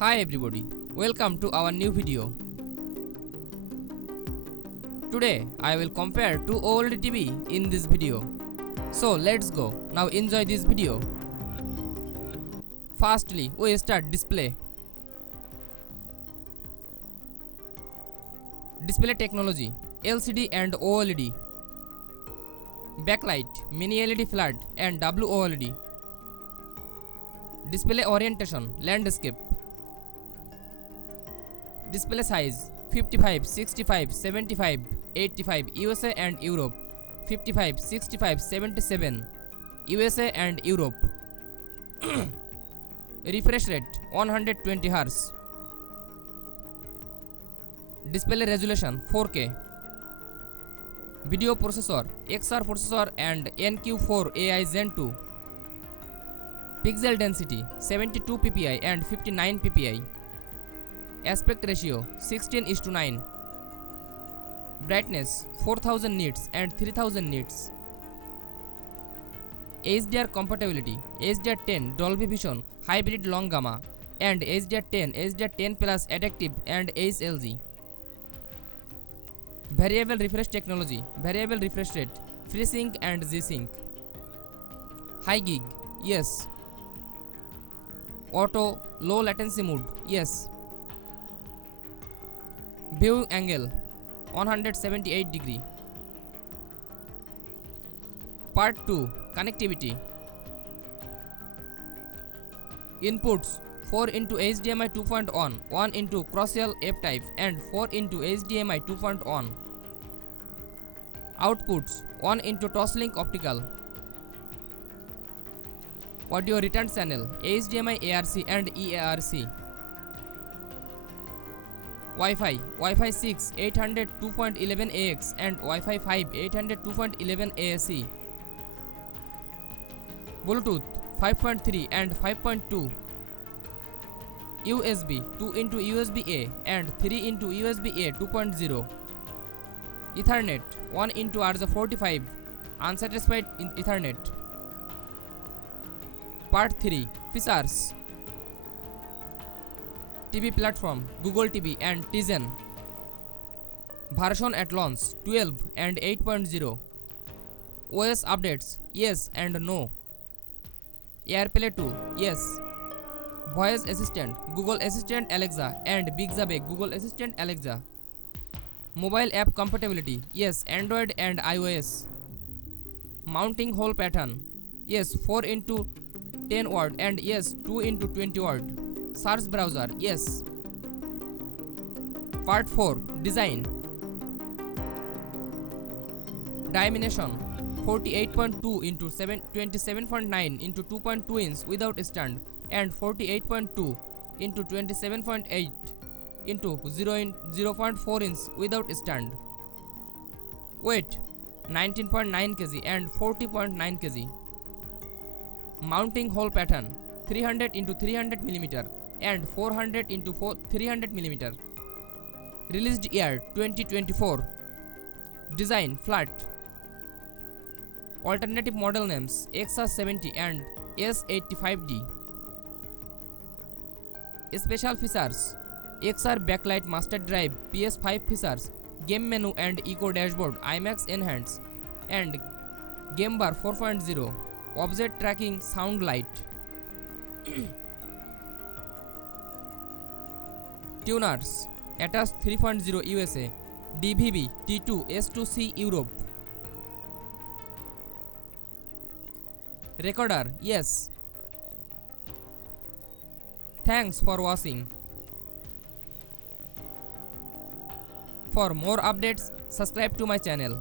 Hi everybody, welcome to our new video. Today I will compare two OLED TV in this video. So let's go, now enjoy this video. Firstly, we start display. Display technology, LCD and OLED. Backlight, mini LED flood and WOLED. Display orientation, landscape. Display size 55, 65, 75, 85 USA and Europe, 55, 65, 77 USA and Europe. Refresh rate 120 Hz. Display resolution 4K. Video processor XR processor and NQ4 AI Gen 2. Pixel density 72 ppi and 59 ppi. Aspect ratio 16:9. Brightness 4000 nits and 3000 nits. HDR compatibility HDR10 Dolby Vision Hybrid Long Gamma and HDR10, HDR10 Plus Adaptive and HLG. Variable refresh technology, variable refresh rate, FreeSync and G-Sync. High gig, yes. Auto low latency mode, yes. Viewing angle 178 degree. Part 2 connectivity. Inputs 4 into HDMI 2.1, 1 into Cross-L F-Type and 4 into HDMI 2.1. Outputs 1 into Toslink optical. Audio return channel HDMI ARC and eARC. Wi-Fi 6 802.11 AX and Wi-Fi 5 802.11 AAC. Bluetooth 5.3 and 5.2. USB 2 into USB A and 3 into USB A 2.0. Ethernet 1 into RJ45 unsatisfied in Ethernet. Part 3 features. TV platform Google TV and Tizen. Version at launch 12 and 8.0. OS updates yes and no. AirPlay 2 yes. Voice assistant Google Assistant Alexa and Bixby Google Assistant Alexa. Mobile app compatibility yes Android and iOS. Mounting hole pattern yes 4 into 10 watt and yes 2 into 20 watt. Search browser yes. Part 4 design. Dimension 48.2 into 27.9 into 2.2 inch without stand and 48.2 into 27.8 into 0.4 inch without stand. Weight 19.9 kg and 40.9 kg. Mounting hole pattern 300 into 300 mm and 400 into 300 mm. Released year 2024. Design flat. Alternative model names XR70 and S85D. Special features XR backlight master drive PS5 features game menu and eco dashboard IMAX enhanced and game bar 4.0 object tracking sound light. Tuners attached 3.0 USA DVB T2 S2C Europe. Recorder yes. Thanks for watching. For more updates subscribe to my channel.